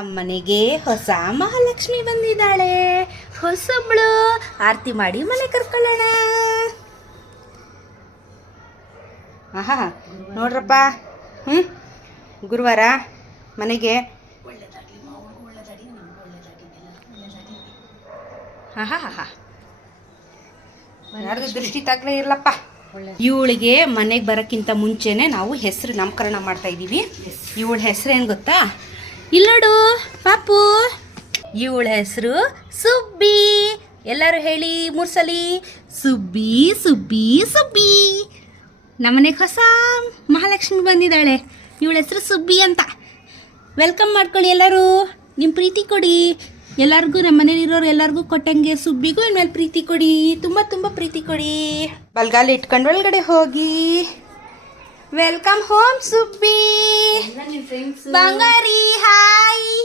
ಅಮ್ಮನೆಗೆ ಹೊಸ ಮಹಾಲಕ್ಷ್ಮಿ ಬಂದಿದ್ದಾಳೆ. ಹೊಸಬ್ಳು ಆರತಿ ಮಾಡಿ ಮನೆ ಕರ್ಕೊಳ್ಳೋಣ. ಆಹಾ ನೋಡ್ರಪ್ಪ, ಗುರುವಾರ ಮನೆಗೆ ಯಾರ್ದು ದೃಷ್ಟಿ ತಾಗ್ಲೇ ಇರ್ಲಪ್ಪ. ಇವಳಿಗೆ ಮನೆಗೆ ಬರೋಕ್ಕಿಂತ ಮುಂಚೆನೆ ನಾವು ಹೆಸರು ನಾಮಕರಣ ಮಾಡ್ತಾ ಇದ್ದೀವಿ. ಇವಳ ಹೆಸರು ಏನು ಗೊತ್ತಾ? ಇಲ್ಲೋಡು ಪಾಪು, ಇವಳ ಹೆಸರು ಸುಬ್ಬಿ. ಎಲ್ಲರೂ ಹೇಳಿ 3 ಸಲ, ಸುಬ್ಬಿ ಸುಬ್ಬಿ ಸುಬ್ಬಿ. ನಮ್ಮನೆಗೆ ಹೊಸ ಮಹಾಲಕ್ಷ್ಮಿ ಬಂದಿದ್ದಾಳೆ. ಇವಳ ಹೆಸರು ಸುಬ್ಬಿ ಅಂತ. ವೆಲ್ಕಮ್ ಮಾಡ್ಕೊಳ್ಳಿ ಎಲ್ಲರೂ. ನಿಮ್ಮ ಪ್ರೀತಿ ಕೊಡಿ ಎಲ್ಲರಿಗೂ. ನಮ್ಮ ಮನೇಲಿರೋರು ಎಲ್ಲರಿಗೂ ಕೊಟ್ಟಂಗೆ ಸುಬ್ಬಿಗೂ ಇನ್ಮೇಲೆ ಪ್ರೀತಿ ಕೊಡಿ. ತುಂಬ ತುಂಬ ಪ್ರೀತಿ ಕೊಡಿ. ಬಲ್ಗಾಲಿ ಇಟ್ಕೊಂಡು ಒಳಗಡೆ ಹೋಗಿ. Welcome home Subbi. ಬಂಗಾರಿ ಹಾಯ್.